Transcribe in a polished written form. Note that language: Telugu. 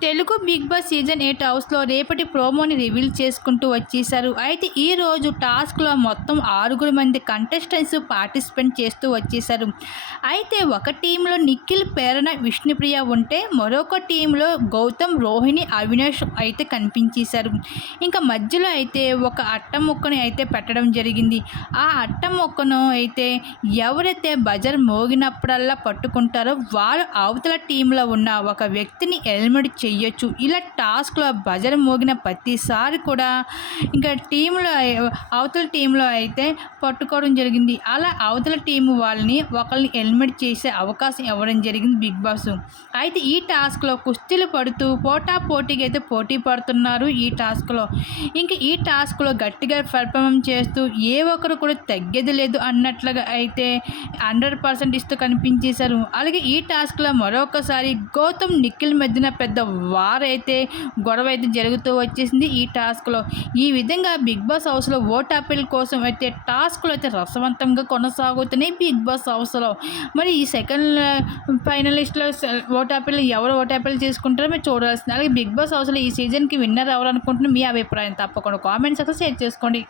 తెలుగు బిగ్ బాస్ సీజన్ 8 హౌస్‌లో రేపటి ప్రోమోని రివీల్ చేసుకుంటూ వచ్చేసారు. అయితే ఈరోజు టాస్క్‌లో మొత్తం 6 మంది కంటెస్టెంట్స్ పార్టిసిపేట్ చేస్తూ వచ్చేసారు. అయితే ఒక టీంలో నిఖిల్, ప్రేరణ, విష్ణుప్రియ ఉంటే మరొక టీంలో గౌతమ్, రోహిణి, అవినాష్ అయితే కనిపించేశారు. ఇంకా మధ్యలో అయితే ఒక అట్ట ముక్కని అయితే పెట్టడం జరిగింది. ఆ అట్ట ముక్కను అయితే ఎవరైతే బజర్ మోగినప్పుడల్లా పట్టుకుంటారో వాళ్ళు అవతల టీంలో ఉన్న ఒక వ్యక్తిని ఎలిమినేట్ చెయ్యొచ్చు. ఇలా టాస్క్‌లో బజర్ మోగిన ప్రతిసారి కూడా ఇంకా టీంలో అవతల టీంలో అయితే పట్టుకోవడం జరిగింది. అలా అవతల టీం వాళ్ళని ఒకళ్ళని ఎలిమినేట్ చేసే అవకాశం ఇవ్వడం జరిగింది బిగ్ బాస్. అయితే ఈ టాస్క్‌లో కుస్తీలు పడుతూ పోటాపోటీగా అయితే పోటీ పడుతున్నారు ఈ టాస్క్‌లో. ఇంక ఈ టాస్క్‌లో గట్టిగా పెర్ఫార్మ్ చేస్తూ ఏ ఒక్కరు కూడా తగ్గేది లేదు అన్నట్లుగా అయితే 100% ఇస్తూ కనిపించేశారు. అలాగే ఈ టాస్క్‌లో మరొకసారి గౌతమ్, నిఖిల్ మధ్యన పెద్ద గొడవ అయితే జరుగుతూ వచ్చేసింది ఈ టాస్క్‌లో. ఈ విధంగా బిగ్ బాస్ హౌస్‌లో ఓట్ అప్పీల్ కోసం అయితే టాస్క్‌లు అయితే రసవంతంగా కొనసాగుతున్నాయి బిగ్ బాస్ హౌస్‌లో. మరి ఈ సెకండ్ ఫైనలిస్ట్‌లో ఓట్ అప్పీల్ ఎవరు ఓట్ అప్పీల్ చేసుకుంటారో మీరు చూడాల్సింది. అలాగే బిగ్ బాస్ హౌస్‌లో ఈ సీజన్‌కి విన్నర్ ఎవరు అనుకుంటున్నారు? మీ అభిప్రాయం తప్పకుండా కామెంట్ సెక్షన్‌లో షేర్ చేసుకోండి.